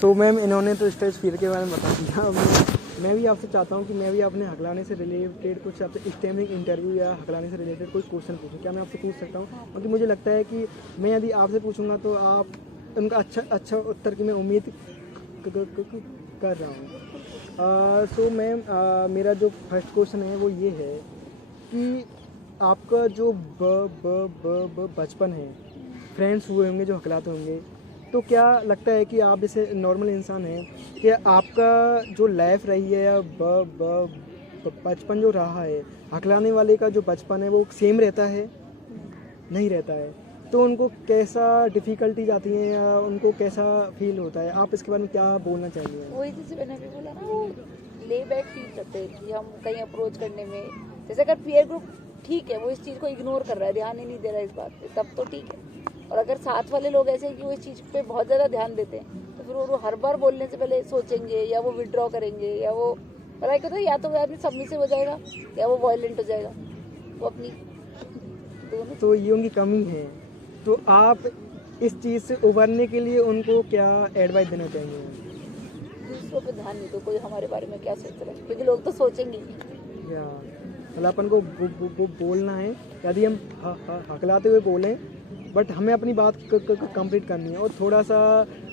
So ma'am इन्होंने तो stage fear के बारे में बता दिया। अब मैं भी आपसे चाहता हूँ कि मैं भी अपने हकलाने से रिलेटेड कुछ आपसे स्टेमिंग इंटरव्यू या हकलाने से रिलेटेड कोई क्वेश्चन पूछूँ, क्या मैं आपसे पूछ सकता हूँ? क्योंकि मुझे लगता है कि मैं यदि आपसे पूछूंगा तो आप उनका अच्छा उत्तर की मैं उम्मीद कर रहा हूँ। सो मैम मेरा जो फर्स्ट क्वेश्चन है वो ये है कि आपका जो बचपन है, फ्रेंड्स हुए होंगे जो हकलाते होंगे, तो क्या लगता है कि आप जैसे नॉर्मल इंसान हैं कि आपका जो लाइफ रही है या बचपन जो रहा है, हकलाने वाले का जो बचपन है वो सेम रहता है? नहीं रहता है। तो उनको कैसा डिफ़िकल्टीज आती हैं या उनको कैसा फील होता है? आप इसके बारे में क्या बोलना चाहेंगे? वही जैसे मैंने अभी बोला ना, वो ले बैक फील करते हैं कि हम कहीं अप्रोच करने में, जैसे अगर पीयर ग्रुप ठीक है, वो इस चीज़ को इग्नोर कर रहा है, ध्यान ही नहीं दे रहा है इस बात पे, तब तो ठीक है। और अगर साथ वाले लोग ऐसे हैं कि वो इस चीज़ पे बहुत ज़्यादा ध्यान देते हैं, तो फिर वो हर बार बोलने से पहले सोचेंगे, या वो विड्रॉ करेंगे, या वो पता है, कहते या तो वो आदमी सबमिसिव हो जाएगा या वो वायलेंट हो जाएगा। वो अपनी दोनों तो ये उनकी कमी है। तो आप इस चीज़ से उभरने के लिए उनको क्या एडवाइस देना चाहेंगे? दूसरों पे ध्यान नहीं दो, कोई हमारे बारे में क्या सोच रहा है, क्योंकि लोग तो सोचेंगे ही। या मतलब अपन को बोलना है, यदि हम हकलाते हुए बोलें, बट हमें अपनी बात कंप्लीट करनी है और थोड़ा सा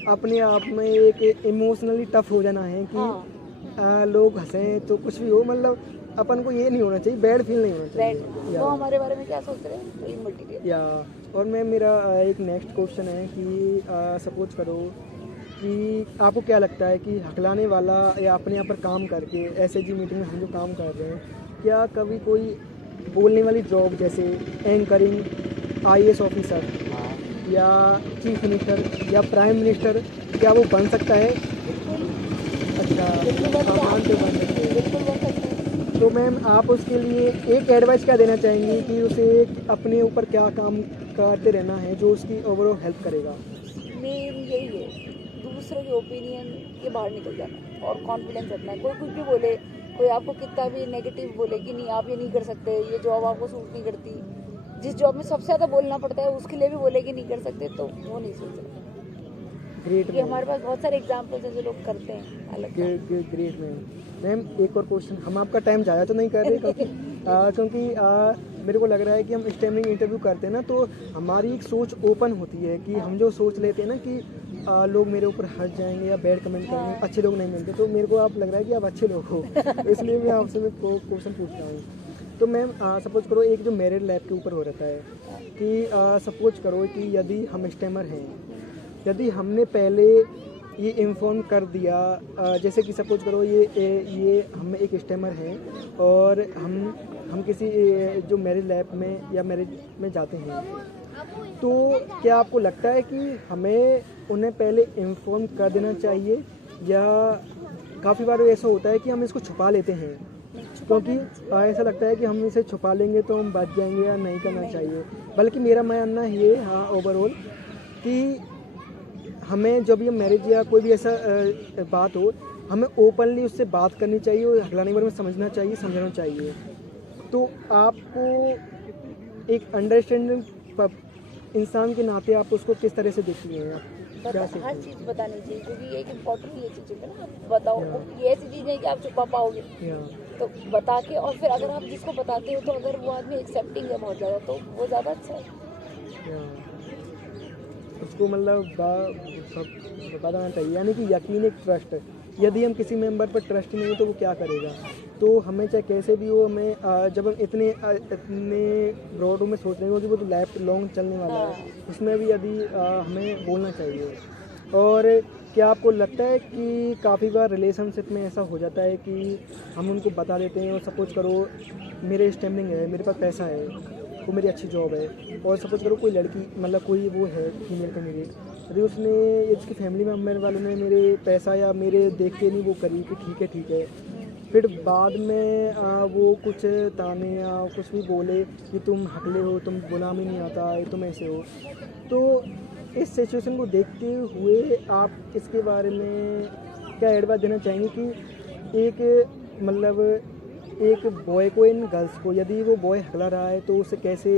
अपने आप में एक इमोशनली टफ हो जाना है कि हाँ, लोग हंसें तो कुछ भी हो, मतलब अपन को ये नहीं होना चाहिए, बैड फील नहीं होना बैठ चाहिए। वो हमारे बारे में क्या सोच रहे हैं, वही मटेरियल। या और मैं मेरा एक नेक्स्ट क्वेश्चन है कि सपोज करो कि आपको क्या लगता है कि हकलाने वाला या अपने यहाँ पर काम करके एसएचजी मीटिंग में हम जो काम कर रहे हैं, क्या कभी कोई बोलने वाली जॉब जैसे एंकरिंग, आईएएस ऑफिसर या चीफ मिनिस्टर या प्राइम मिनिस्टर, क्या वो बन सकता है? अच्छा, मानते बन सकते हैं। बिल्कुल बन सकते हैं। तो मैम आप उसके लिए एक एडवाइस क्या देना चाहेंगी कि उसे अपने ऊपर क्या काम करते रहना है जो उसकी ओवरऑल हेल्प करेगा? मेन यही है, दूसरों के ओपिनियन के बाहर निकल जाना और कॉन्फिडेंस रखना है। कोई कुछ भी बोले, कोई आपको कितना भी नेगेटिव बोले कि नहीं आप ये नहीं कर सकते, ये जॉब आपको सूट नहीं करती, जिस जॉब में सबसे ज़्यादा बोलना पड़ता है उसके लिए भी बोले कि नहीं कर सकते, तो वो नहीं सोच रहे। ग्रेट क्योंकि मैम, हमारे पास बहुत सारे एग्जाम्पल्स हैं जो लोग करते हैं अलग। Great ma'am. मैम एक और क्वेश्चन, हम आपका टाइम ज़ाया तो नहीं कर रहे? क्योंकि मेरे को लग रहा है कि हम स्टेमिंग इंटरव्यू करते हैं ना, तो हमारी एक सोच ओपन होती है कि हम जो सोच लेते हैं ना कि लोग मेरे ऊपर हंस जाएंगे या बैड कमेंट करेंगे, अच्छे लोग नहीं मिलते, तो मेरे को आप लग रहा है कि आप अच्छे लोग हो। तो इसलिए मैं आपसे मैं क्वेश्चन पूछता हूँ। तो मैम सपोज करो एक जो मेरिट लैब के ऊपर हो रहता है कि सपोज करो कि यदि हम स्टेमर हैं, यदि हमने पहले ये इन्फॉर्म कर दिया, जैसे कि सपोज करो ये हम एक स्टेमर हैं और हम किसी जो मैरिज लैब में या मैरिज में जाते हैं, तो क्या आपको लगता है कि हमें उन्हें पहले इन्फॉर्म कर देना चाहिए या काफ़ी बार ऐसा होता है कि हम इसको छुपा लेते हैं? क्योंकि ऐसा लगता है कि हम इसे छुपा लेंगे तो हम बच जाएंगे या नहीं करना चाहिए। बल्कि मेरा मानना ये हाँ ओवरऑल कि हमें जब ये मैरिज या कोई भी ऐसा बात हो, हमें ओपनली उससे बात करनी चाहिए और हकलाने के बारे में समझना चाहिए, समझना चाहिए। तो आपको एक अंडरस्टैंडिंग इंसान के नाते आप उसको किस तरह से देखती हैं? आप क्या सोचती हर हैं? चीज़ बतानी चाहिए, क्योंकि एक इम्पोर्टेंट ये चीज़ है ना, आप बताओ। Yeah. ये ऐसी चीज़ है कि आप छुपा पाओगे, या तो बता के, और फिर अगर आप जिसको बताते हो तो अगर वो आदमी एक्सेप्टिंग है बहुत ज़्यादा, तो वो ज़्यादा अच्छा है। उसको मतलब बताना चाहिए, यानी कि यकीन, एक ट्रस्ट। यदि हम किसी मेंबर पर ट्रस्ट नहीं है तो वो क्या करेगा? तो हमें चाहे कैसे भी हो, हमें जब हम इतने ब्रॉड में सोच रहे हो कि वो तो लाइफ लॉन्ग चलने वाला है, उसमें भी यदि हमें बोलना चाहिए। और क्या आपको लगता है कि काफ़ी बार रिलेशनशिप में ऐसा हो जाता है कि हम उनको बता देते हैं, और सपोज करो मेरे स्टैंडिंग है, मेरे पास पैसा है, वो मेरी अच्छी जॉब है, और सपोज करो कोई लड़की मतलब कोई वो है फीमेल कैंडिडेट, यदि उसने इसकी फैमिली मेम्बर वालों ने मेरे पैसा या मेरे देख के नहीं वो करी कि ठीक है, फिर बाद में वो कुछ ताने या कुछ भी बोले कि तुम हकले हो, तुम गुलाम ही नहीं आता है, तुम ऐसे हो, तो इस सिचुएशन को देखते हुए आप इसके बारे में क्या एडवाइस देना चाहेंगे कि एक मतलब एक बॉय को, इन गर्ल्स को, यदि वो बॉय हकला रहा है तो उसे कैसे,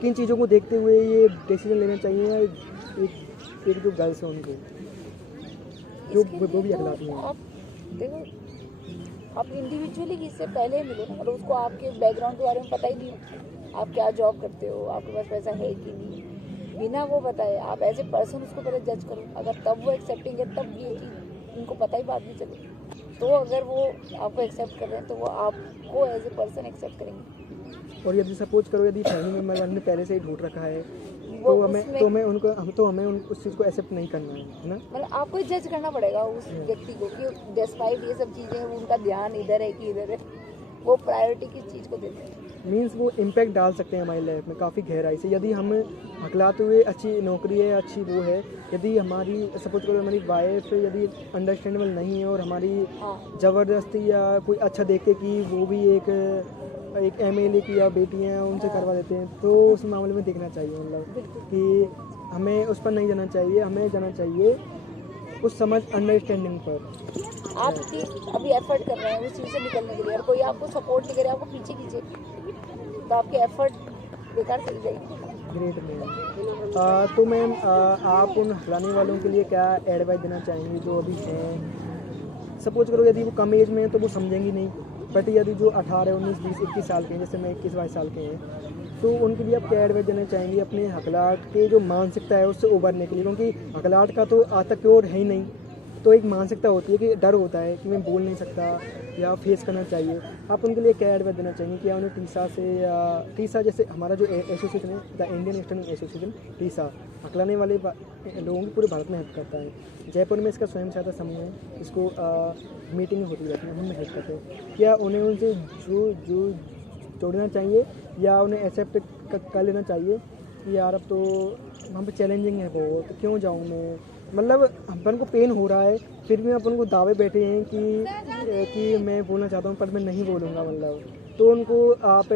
किन चीज़ों को देखते हुए ये डिसीजन लेना चाहिए, या एक जो गर्ल्स हैं उनको? जो इसके वो भी लिए तो अगलाती हैं। आप देखो, आप इंडिविजुअली किससे पहले मिलो ना, मतलब उसको आपके बैकग्राउंड के बारे में पता ही नहीं हो, आप क्या जॉब करते हो, आपके पास पैसा है कि नहीं, बिना वो बताए आप एज ए पर्सन उसको पहले जज करो। अगर तब वो एक्सेप्टिंग है, तब ये चीज़ उनको पता ही बाद में चले, तो अगर वो आपको एक्सेप्ट कर रहे हैं तो वो आपको एज ए पर्सन एक्सेप्ट करेंगे। और यदि सपोज करो यदि फैमिली मेम्बर वन ने पहले से ही ढूंढ रखा है वो तो हमें उसमें तो हमें उनको हमें उस चीज़ को एक्सेप्ट नहीं करना है ना। मतलब आपको जज करना पड़ेगा उस व्यक्ति को कि डिस्पाइट ये सब चीज़ें उनका ध्यान इधर है कि इधर है, वो प्रायोरिटी किस चीज़ को देते हैं। मीन्स वो इम्पैक्ट डाल सकते हैं हमारी लाइफ में काफ़ी गहराई से। यदि हम हकलाते हुए अच्छी नौकरी है, अच्छी वो है, यदि हमारी सपोज करो हमारी वाइफ यदि अंडरस्टैंडेबल नहीं है और हमारी हाँ ज़बरदस्ती या कोई अच्छा देख के कि वो भी एक MLA की या बेटी हैं उनसे करवा देते हैं, तो उस मामले में देखना चाहिए मतलब बिल्कुल। कि हमें उस पर नहीं जाना चाहिए, हमें जाना चाहिए उस समझ अंडरस्टैंडिंग पर। आप अभी एफर्ट कर रहे हैं उस चीज़ से निकलने के लिए, और कोई आपको सपोर्ट नहीं करे, आपको पीछे खींचे, तो आपकी एफर्ट बेकार चली जाएगी। Great ma'am. तो मैम आप उन हकलाने वालों के लिए क्या एडवाइस देना चाहेंगे जो अभी हैं? सपोज करो यदि वो कम एज में हैं तो वो समझेंगी नहीं, बट यदि जो 18, 19, 20, 21 साल के हैं, जैसे मैं 21-22 साल के हैं, तो उनके लिए आप क्या एडवाइस देना चाहेंगे अपने हकलाहट के जो मानसिकता है उससे उभरने के लिए? क्योंकि हकलाहट का तो आज तक प्योर है ही नहीं, तो एक मानसिकता होती है कि डर होता है कि मैं बोल नहीं सकता या फेस करना चाहिए। आप उनके लिए क्या एडवाइस देना चाहेंगे? क्या उन्हें टीसा से या टीसा जैसे हमारा जो एसोसिएशन है the Indian student association TISA हकलाने वाले लोगों की पूरे भारत में हेल्प करता है। जयपुर में इसका स्वयं सहायता समूह है, इसको मीटिंग होती रहती है, हम हेल्प करते हैं। क्या उन्हें उनसे जो जोड़ना चाहिए या उन्हें एक्सेप्ट कर लेना चाहिए कि यार अब तो हम पे चैलेंजिंग है बहुत, क्यों जाऊँ मैं? मतलब अपन को पेन हो रहा है फिर भी अपन को दावे बैठे हैं कि मैं बोलना चाहता हूँ पर मैं नहीं बोलूँगा मतलब। तो उनको आप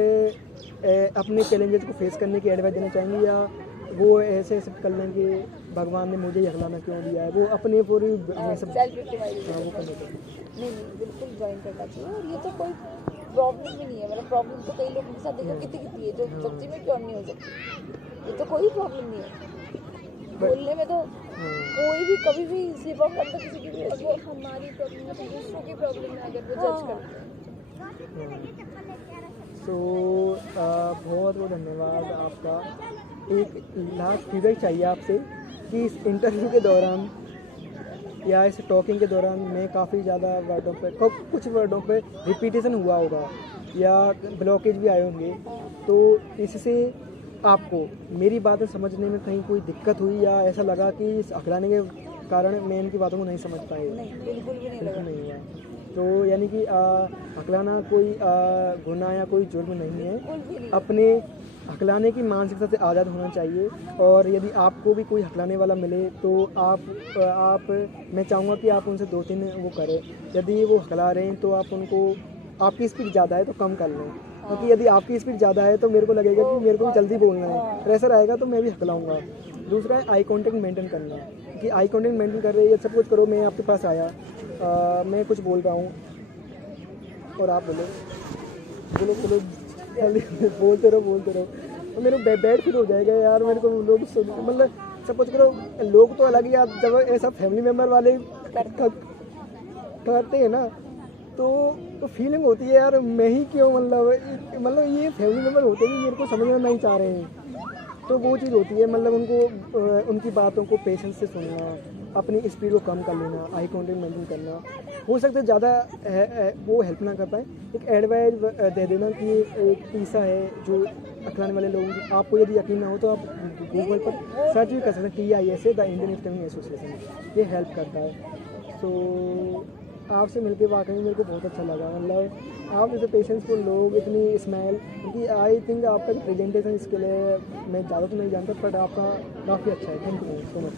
अपने चैलेंजेस को फेस करने की एडवाइस देना चाहेंगे या वो ऐसे कर लेंगे भगवान ने मुझे हकलाना क्यों दिया है, वो अपने पूरी हमें सब सेल्फ विक्टिमाइजेशन वो करने को? नहीं, बिल्कुल ज्वाइन करना चाहिए, और ये तो कोई प्रॉब्लम भी नहीं है। मतलब प्रॉब्लम तो कई लोगों के साथ देखो कितनी है जो सच्ची में क्यों नहीं हो सकती, ये तो कोई प्रॉब्लम नहीं है। बोलने में तो कोई भी कभी भी स्लिप ऑफ करता किसी की भी वो हमारी प्रॉब्लम है, दूसरों की प्रॉब्लम है अगर वो जज करते हैं। सो बहुत बहुत धन्यवाद आपका। एक लास्ट फीडबैक चाहिए आपसे कि इस इंटरव्यू के दौरान या इस टॉकिंग के दौरान मैं काफ़ी ज़्यादा वर्डों पे कुछ वर्डों पे रिपीटेशन हुआ होगा या ब्लॉकेज भी आए होंगे, तो इससे आपको मेरी बातें समझने में कहीं कोई दिक्कत हुई या ऐसा लगा कि इस हकलाने के कारण मैं इनकी बातों को नहीं समझ पाई? नहीं, बिल्कुल भी नहीं लगा। बिल्कुल नहीं हुआ। तो यानी कि हकलाना कोई गुनाह या कोई जुर्म नहीं है, बिल्कुल भी नहीं। अपने हकलाने की मानसिकता से आज़ाद होना चाहिए। और यदि आपको भी कोई हकलाने वाला मिले तो आप मैं चाहूँगा कि आप उनसे 2-3 वो करें। यदि वो हकला रहे हैं तो आप उनको, आपकी स्पीड ज़्यादा है तो कम कर लें, क्योंकि यदि आपकी स्पीड ज़्यादा है तो मेरे को लगेगा कि मेरे को भी जल्दी बोलना है, प्रेशर आएगा तो मैं भी हकलाऊँगा। दूसरा है आई कॉन्टेक्ट मेंटेन करना, कि आई कॉन्टेक्ट मेंटेन कर रहे हैं। सपोज करो मैं आपके पास आया, मैं कुछ बोल रहा हूँ और आप बोलो बोलते रहो तो मेरे बैड फील हो जाएगा यार, मेरे को लोग मतलब सपोज करो लोग तो अलग ही, आप जब ऐसा फैमिली मेम्बर वाले करते हैं ना तो फीलिंग होती है यार मैं ही क्यों, मतलब ये फैमिली मेम्बर होते भी मेरे को समझना नहीं चाह रहे हैं, तो वो चीज़ होती है। मतलब उनको उनकी बातों को पेशेंस से सुनना, अपनी स्पीड को कम कर लेना, आई कॉन्टेक्ट मेंटेन करना। हो सकता है ज़्यादा वो हेल्प ना कर पाए, एक एडवाइस दे देना कि एक टीसा है जो हकलाने वाले लोगों की, आपको यदि यकीन ना हो तो आप गूगल पर सर्च भी कर सकते हैं, TISA the Indian student association, ये हेल्प करता है। तो आपसे मिलके वाकई मेरे को बहुत अच्छा लगा। मतलब आप जैसे पेशेंसफुल लोग, इतनी स्माइल, क्योंकि आई थिंक आपका प्रेजेंटेशन स्किल है, मैं ज़्यादा तो नहीं जानता बट आपका काफ़ी अच्छा है। Thank you so much.